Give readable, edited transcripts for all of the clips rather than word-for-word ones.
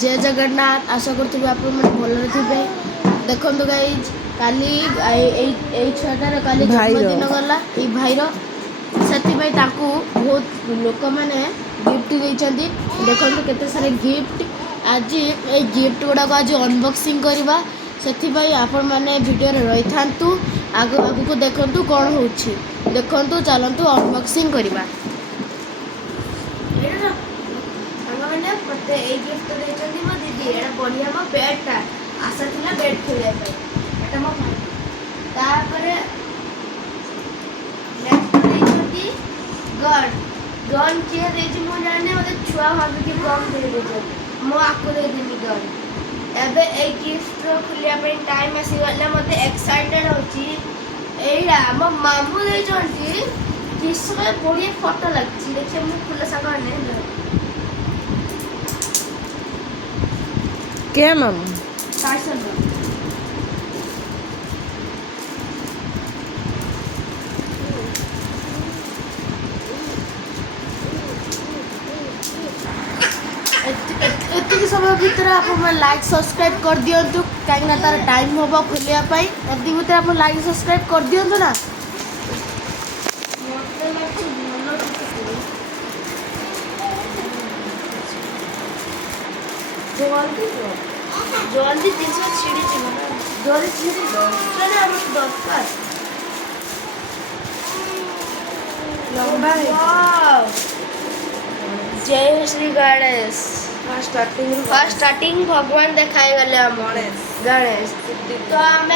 जय जगन्नाथ आशा करूँ आप भलरे थे। देखो गाइज काली छुआटार काली जन्मदिन गला ये भाईर से बहुत लोक मैंने गिफ्ट देती। देखो केते सारे गिफ्ट आज ये गिफ्ट गुड़ाक आज अनबॉक्सिंग करवा से आपण मैंने वीडियो रही था आग को देखु कौन हो देखु चलतु अनबॉक्सिंग करवा। मैंने मत ये गिफ्ट देती मो दीदी ये बढ़िया मो बेडटा आशा था बेड खेलने मो भाई गन गन किए देती मु जाने मत छुआ भाविकी गन दे मो आपको देदेवी गन एबे ए गिफ्ट खुलिया टाइम आसीगला मत एक्साइटेड होची एइडा मो मामू देचंती किसरे बढ़िया फोटो लगची देखिए मु खुला सागा ने क्या मामू एतिक समय भितर आप लाइक सब्सक्राइब कर दिंतु कहीं तार टाइम हम खोलियापाई एति भितर आप लाइक सब्सक्राइब कर दिंतु ना। जल्दी जिस छिड़ी जल्दी छिड़ी दरकार लंबा जय श्री गणेश स्टार्टिंग भगवान देखाई गले गणेश तो आम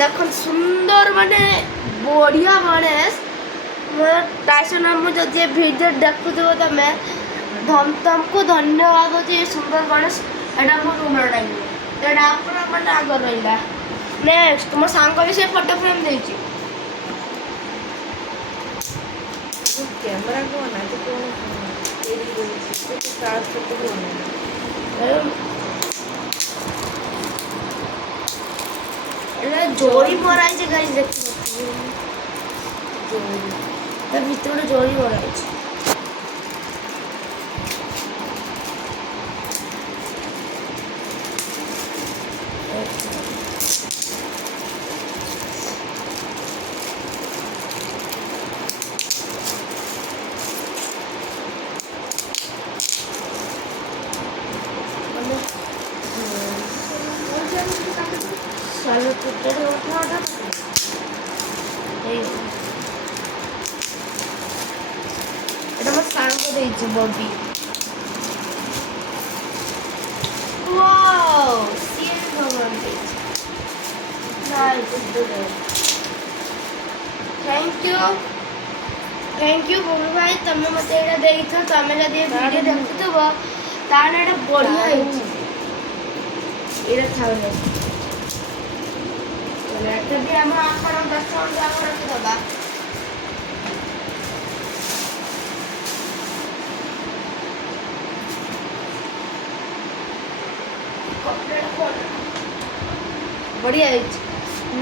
देख सुंदर माने बढ़िया गणेश टाइसन जदि भिडियो देखुव तुम तुमको धन्यवाद अच्छे सुंदर गणेश एटा मो रूम टाइम एटा आप आग रहा नेक्स्ट मो सांग भी से फोटो फ्रेम देती कैमरा को ना तो जोड़ी मराई गाइस देखते भीतर जोड़ी मराई बॉबी वाओ सीएम भगवान थैंक यू बोलू भाई तुम मत ये देख तुम जब वीडियो देखुव ताने एटा बढ़िया ये था भी आम आप 10 टका रखिदा बढ़िया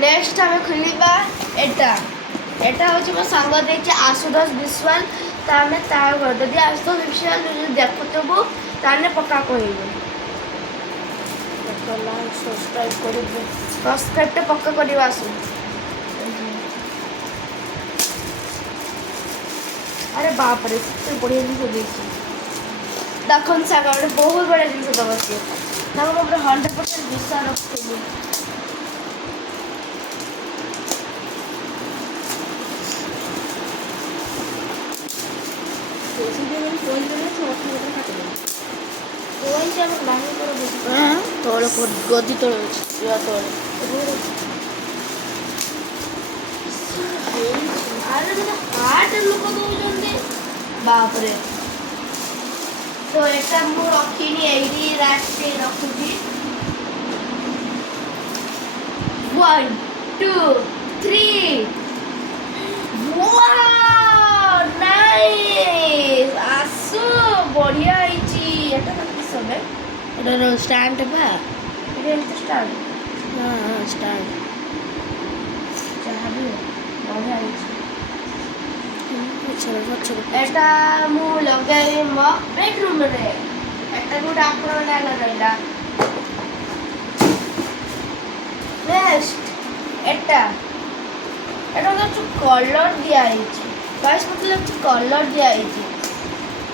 नेक्स्ट आम खोलिबा एटा एटा हूँ मो सांग देखे आशुतोष विश्वाल ताने जदि आशुतोष विश्वाल देखुबू ताने पक्का कहबू सब्सक्राइब तो पक्का करवा आसु अरे बाप रे बढ़िया जिन देखिए देखन साग बहुत बढ़िया जिन दबा सी 100% विश्वास रखी तौर गदी तौर हार्ट लोक दौरान बापरे तो एटा मु रखिनी एडी रास्ते रखुची 1 2 3 वाओ नाइस आसो बढ़िया आइची एटा किस सबे एटा स्टैंड बा एटा स्टैंड हां स्टैंड चाहबे बढ़िया आइची एटा मु लगाई मो बेडरूम रे একটা গুড আপনার লাগা রইলা নেক্সট এটা এটা হচ্ছে কলর দিয়া হয়েছে গাইস মতলব একটু কলর দিয়া হয়েছে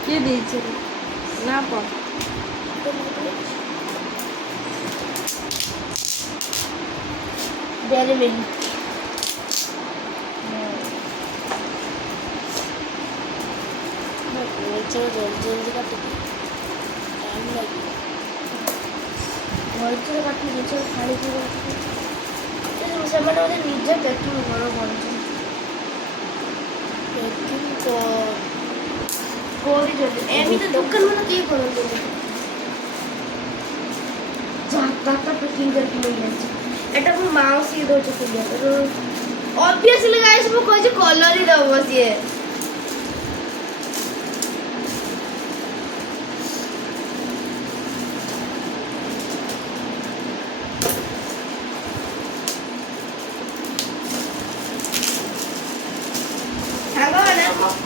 কে দিয়েছে না পর ডেয়ারি মিল্ক চলো জলদি জলদি কাটে টাইম লাগবে ଭଲସେ କାଟି ଜିନିଷ ଛାଡ଼ିକି ସେମାନେ ବୋଧେ ନିଜେ ପ୍ୟାକିଂ ଘର କରୁଛନ୍ତି ପ୍ୟାକିଂ କରୁଛନ୍ତି ଏମିତି ଦୋକାନ ମାନେ କେହି କରନ୍ତିନି ଯାହା ପ୍ୟାକିଂ କରିକି ନେଇଯାଇଛି ଏଟା ମୁଁ ମାଉସୀ ଦେଉଛି ପିନ୍ଧିବାକୁ ଅବଭିୟସଲି ଗାଇସ୍ ମୁଁ କହିଛି କଲର୍ ହିଁ ଦେବ ସିଏ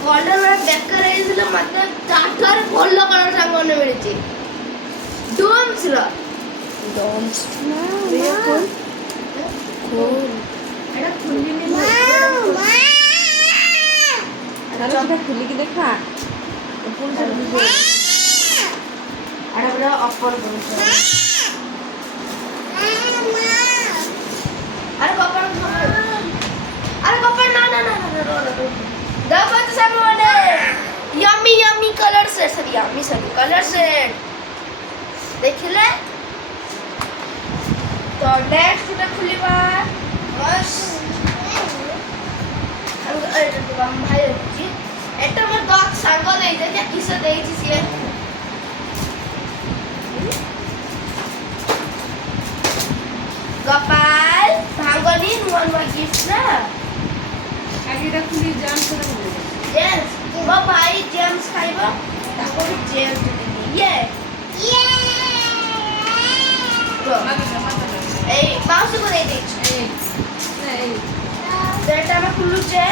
कलर बेकार ହେଇଥିଲା ମତେ ଚାଠାରେ ଭଲ କଲର ସାଙ୍ଗମାନେ ମିଳିଛି ଡୋମ୍ସ ର ଡମ୍ସ ନା କୋଲ ଏଟା ଖୁଲିନି ଆରେ ସେଟା ଖୋଲିକି ଦେଖା ଆରେ ପୁରା ଅପର କରୁଛ ଆରେ କପଡ଼ ନା ନା ନା देखो तो सामने yummy yummy colour set sir yummy sir colour set देखिले तो नेक्स्ट टा खुलिबा बस अरे तो हम भाई होची एटा मोर डॉग सांग देई दे जे किसे देई छी सिए कपाल भांगनी नुवा नुवा गिफ्ट ना आगे खुली जान कर जेम्स वो भाई जेम्स खाइबो ताको भी जेम्स देनी ये तो ए माउस को दे दे नहीं सेटा में खुलु छे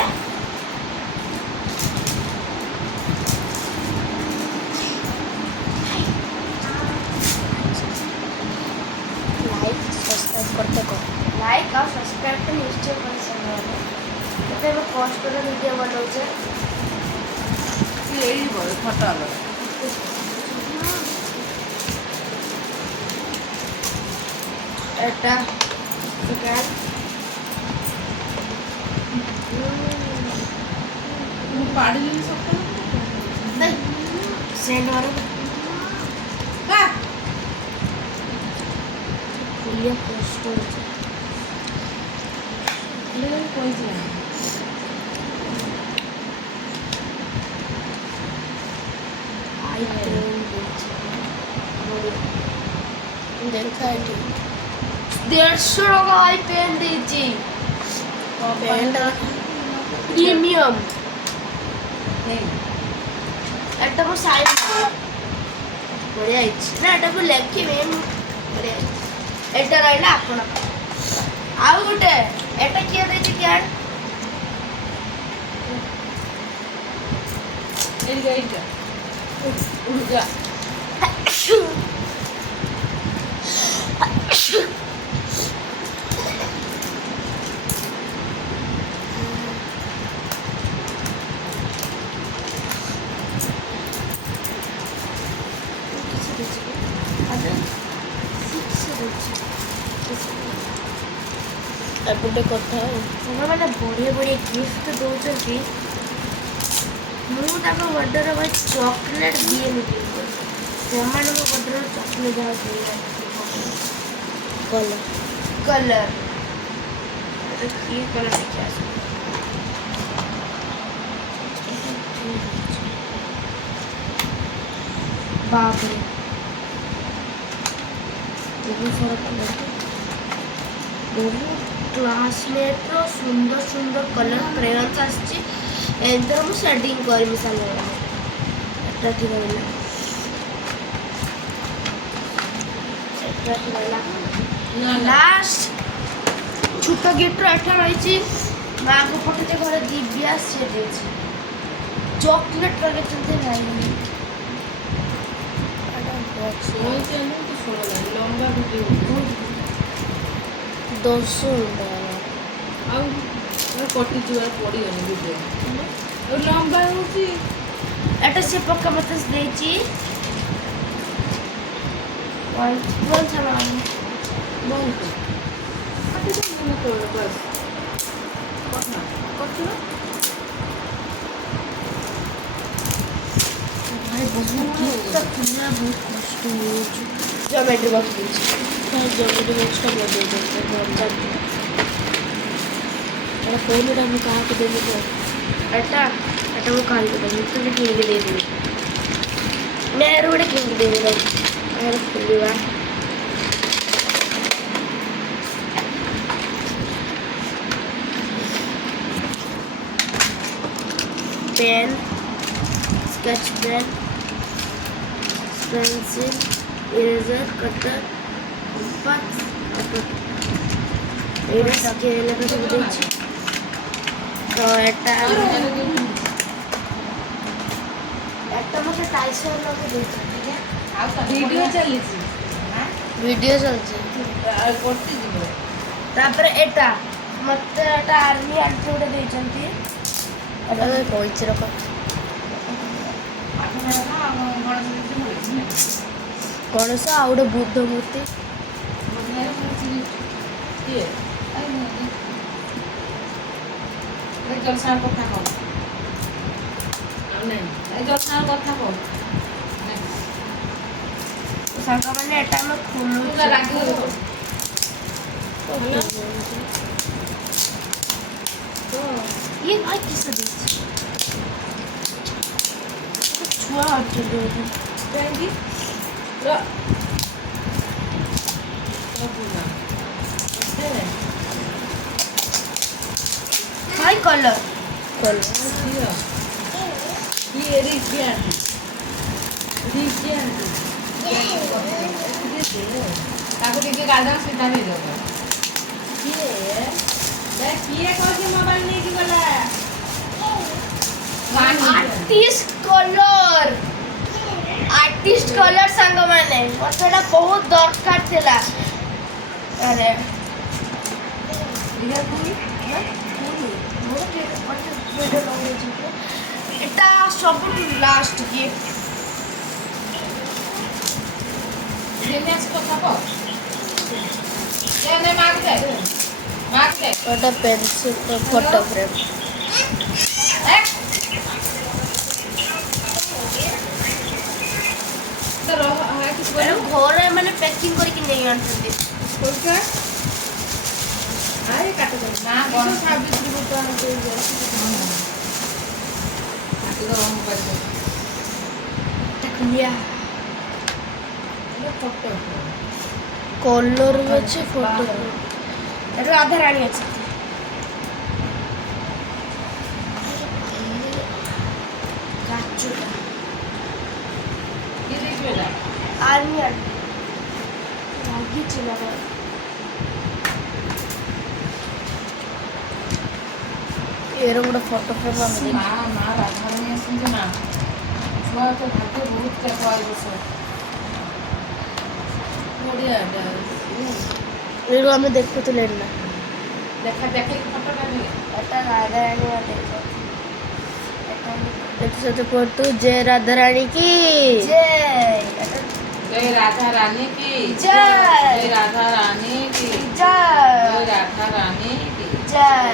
लाइक सब्सक्राइब करते को लाइक और सब्सक्राइब तो निश्चय कर सकते हो तो मैं कॉस्ट कर वीडियो बनाऊ छे यही बोल फटा लो এটা সুগার पाड़ी ले सकते नहीं सेंड वाला का ये पोस्ट हो ले कोई जी आई देखा है 150 টাকা আই পেন দিয়েছি পেন প্রিমিয়াম একটা মো সাইজ করে আইছি না এটা মো লেখি মেম করে এটা রইলা আপন ଆଉ ଗୋଟେ এটা କିଏ ଦେଇଛି କ୍ୟାଡ୍ ଏଇଟା ଉଡା ଗୋଟେ କଥା ସେମାନେ ବଢ଼ିଆ ବଢ଼ିଆ ଗିଫ୍ଟ ଦେଉଛନ୍ତି ମୁଁ ତାଙ୍କ ବର୍ଥଡେରେ ଭାଇ ଚକୋଲେଟ୍ ଦିଏନି ସେମାନଙ୍କ ବର୍ଥଡେରେ ଚକୋଲେଟ୍ ଯାହା କଲର୍ କଲର୍ କିଏ କଲର୍ ଦେଖି ଆସ ବାପରେ ବହୁତ ସାରା କଲର୍ ବହୁତ क्लासमेट रो सुंदर सुंदर कलर क्रेयन्स आछि एंतर मु शेडिंग करमी साले एटा की रहला एटा की रहला लास्ट छोटा गिफ्ट रो एटा रहिछि मां को पठते घरे दिव्या से देछि चॉकलेट लगे चलते नाही ଅଛି କଇଁଚି ଆଣିଲେ ତ ଶୁଣାଯାଏ ଲମ୍ବା ଭିଡ଼ିଓ ଦଶ ଆଉ କଟିଯିବ ପଡ଼ିଗନି ଭିଡ଼ିଓ ଆଉ ଲମ୍ବା ହେଉଛି ଏଟା ସେ ପକ୍କା ମତେ ଦେଇଛି ବଲ ଛାଡ଼ ବହୁତ ମନେ ପଡ଼ିବ ବାସ୍ କଥା କରିଥିଲ ଭାଇ ବହୁତ ଖୋଲିବା ବହୁତ କଷ୍ଟ ହେଉଛି ଜମେଟ୍ରି ବକ୍ସ ଦେଇଛି ଜମେଟ୍ରି ବକ୍ସଟା ବଦଳେଇ ଦେଉଛି ଏଟା ଫୋନ୍ଟା ମୁଁ କାହାକୁ ଦେବି ତ ଏଟା ମୁଁ କାହାକୁ ଦେବି ତୁ ବି କିଣିକି ଦେଇଦେବି ନେहरू ଗୋଟେ କିଣିକି ଦେବି ତାକୁ ଖୋଲିବା pen sketch pen pencil eraser cutter compass एटा स्केल का सब देछि तो एटा मते टाइसर लगे देछि ठीक है ଭିଡ଼ିଓ ଚାଲିଛି वीडियो चलछि କଟିଯିବ तापर एटा मते एटा आर्मी आर्ट गोटे देछंती एटा कोइछ रख गणेश आ गोटे बुद्ध मूर्ति କିଏ ଜଲସା କଥା କହ ନାଇଁ ଏ ଜଲସା କଥା କହ सांग मैंने एटा में खुलू ରାଗିବ ये भाई किसे देछि छुआ हट କାହିଁକି भाई कलर ତାକୁ ଟିକେ ଗାଜର ସିଧା ଦେଇଦବ କିଏ କହୁଛି ମୋବାଇଲ ନେଇକି ଗଲା आर्टिस्ट कलर सांग माने मतेटा बहुत दरकार थिला अरे एटा सब लास्ट गिफ्ट ଦିନେଶ କଥା କହ ମାଗ ଦେ एटा पेंसिल फोटो फ्रेम घर मैंने पैकिंग करके नहीं आनते कलर अच्छे फोटो राधा रानी अच्छे आर्मी आगे चला एरो गोटे फोटो फ्रेम ରାଧାରାଣୀ ଆସନ୍ତି ନା ଛୁଆ ତ ଭାଗ୍ୟ ବହୁତ ଦେଖ ବର୍ଷ ବଢ଼ିଆ एरो हमें देखुले ना ଦେଖା ଦେଖେଇକି ଫଟୋଟା ଦେଲେ एटा राधा रानी देखते फोटो जय राधा रानी की जय जय राधा रानी की जय। जय राधा रानी की जय जय राधा रानी की जय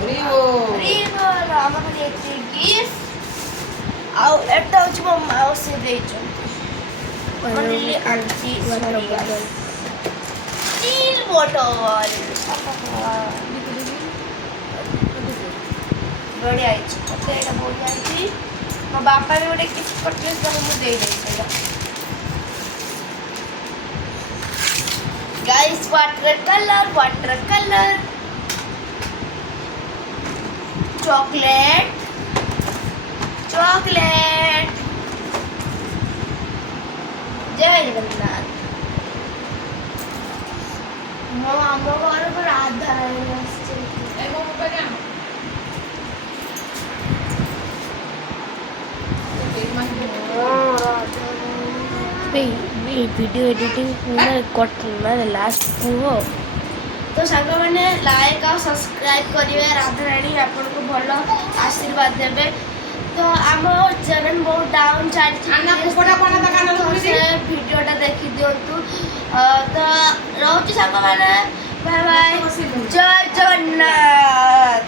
हरि बोल हमर एक गिफ्ट आउ एटा होची मो माउसी देचंती only aunty water bottle steel bottle बढ़िया आइछ ओके एटा बढ़िया आइछ मो बापा भी गोटे गिफ्ट करथिस तो मु दे दे सेटा गाइस वाटर कलर चॉकलेट जय जगन्नाथ मो हम घर पर राधा एगो मोबाइल आनो एक मास पे ଏଇ ଭିଡ଼ିଓ ଏଡ଼ିଟିଂ ମାନେ ଲାଷ୍ଟ କୁହ। ତ ସାଙ୍ଗମାନେ ଲାଇକ୍ ଆଉ ସବସ୍କ୍ରାଇବ୍ କରିବେ। ରାଧାରାଣୀ ଆପଣଙ୍କୁ ଭଲ ଆଶୀର୍ବାଦ ଦେବେ। ତ ଆମ ଚ୍ୟାନେଲ୍ ବହୁତ ଡାଉନ୍ ଚାଲିଛି, ସେ ଭିଡ଼ିଓଟା ଦେଖିଦିଅନ୍ତୁ। ତ ରହୁଛି ସାଙ୍ଗମାନେ, ବାଏ ବାଏ, ଜୟ ଜଗନ୍ନାଥ।